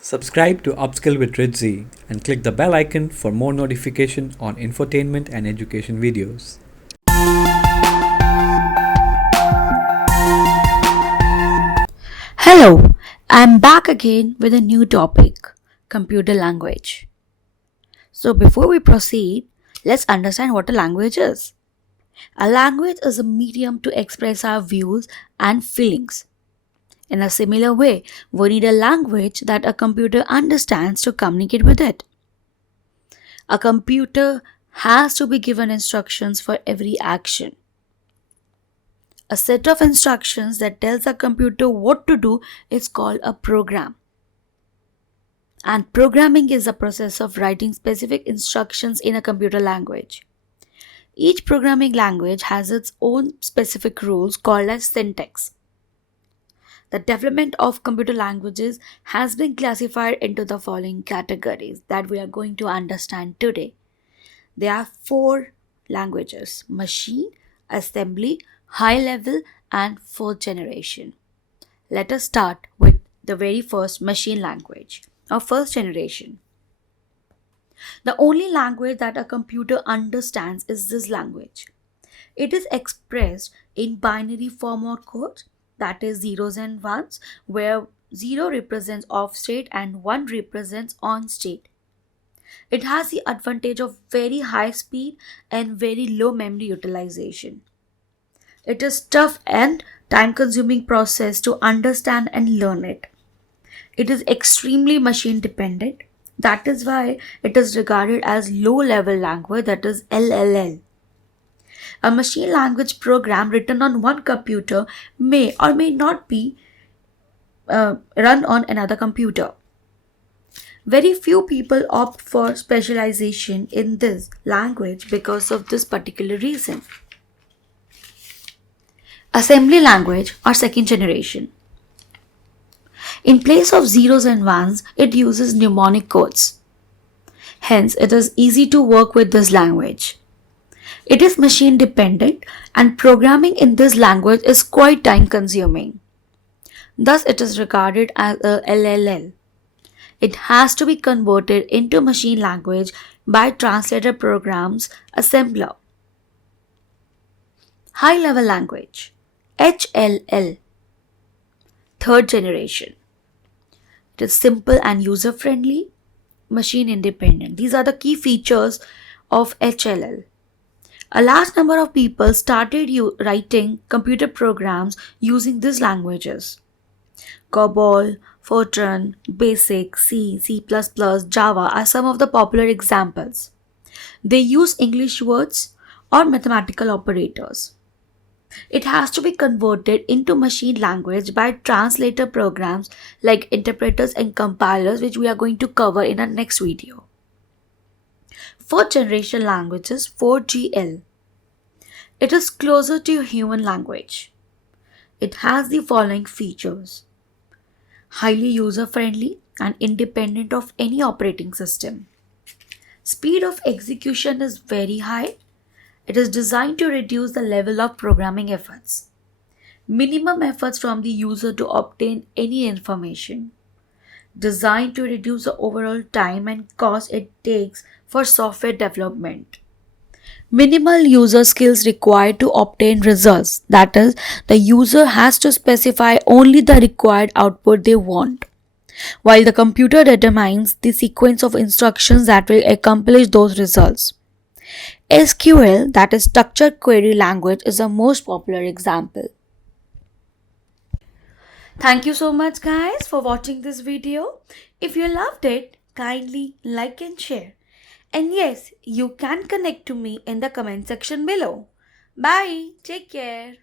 Subscribe to UpSkill with Ridzi and click the bell icon for more notification on infotainment and education videos. Hello, I'm back again with a new topic, computer language. So before we proceed, let's understand what a language is. A language is a medium to express our views and feelings. In a similar way, we need a language that a computer understands to communicate with it. A computer has to be given instructions for every action. A set of instructions that tells a computer what to do is called a program. And programming is the process of writing specific instructions in a computer language. Each programming language has its own specific rules called as syntax. The development of computer languages has been classified into the following categories that we are going to understand today. There are 4 languages: machine, assembly, high level, and 4th generation. Let us start with the very first machine language, or first generation. The only language that a computer understands is this language. It is expressed in binary form or code, that is zeros and ones, where 0 represents off state and 1 represents on state. It has the advantage of very high speed and very low memory utilization. It is tough and time consuming process to understand and learn it. It is extremely machine dependent. That is why it is regarded as low level language, that is LLL. A machine language program written on one computer may or may not be run on another computer. Very few people opt for specialization in this language because of this particular reason. Assembly language or second generation. In place of zeros and ones, it uses mnemonic codes. Hence, it is easy to work with this language. It is machine dependent and programming in this language is quite time consuming. Thus, it is regarded as a LLL. It has to be converted into machine language by translator programs assembler. High level language, HLL, third generation. It is simple and user friendly, machine independent. These are the key features of HLL. A large number of people started writing computer programs using these languages. COBOL, Fortran, Basic, C, C++, Java are some of the popular examples. They use English words or mathematical operators. It has to be converted into machine language by translator programs like interpreters and compilers, which we are going to cover in our next video. Fourth generation languages, 4GL. It is closer to human language. It has the following features: highly user-friendly and independent of any operating system. Speed of execution is very high. It is designed to reduce the level of programming efforts. Minimum efforts from the user to obtain any information. Designed to reduce the overall time and cost it takes for software development. Minimal user skills required to obtain results. That is, the user has to specify only the required output they want, while the computer determines the sequence of instructions that will accomplish those results. SQL, that is structured query language, is the most popular example. Thank you so much guys for watching this video. If you loved it, kindly like and share. And yes, you can connect to me in the comment section below. Bye. Take care.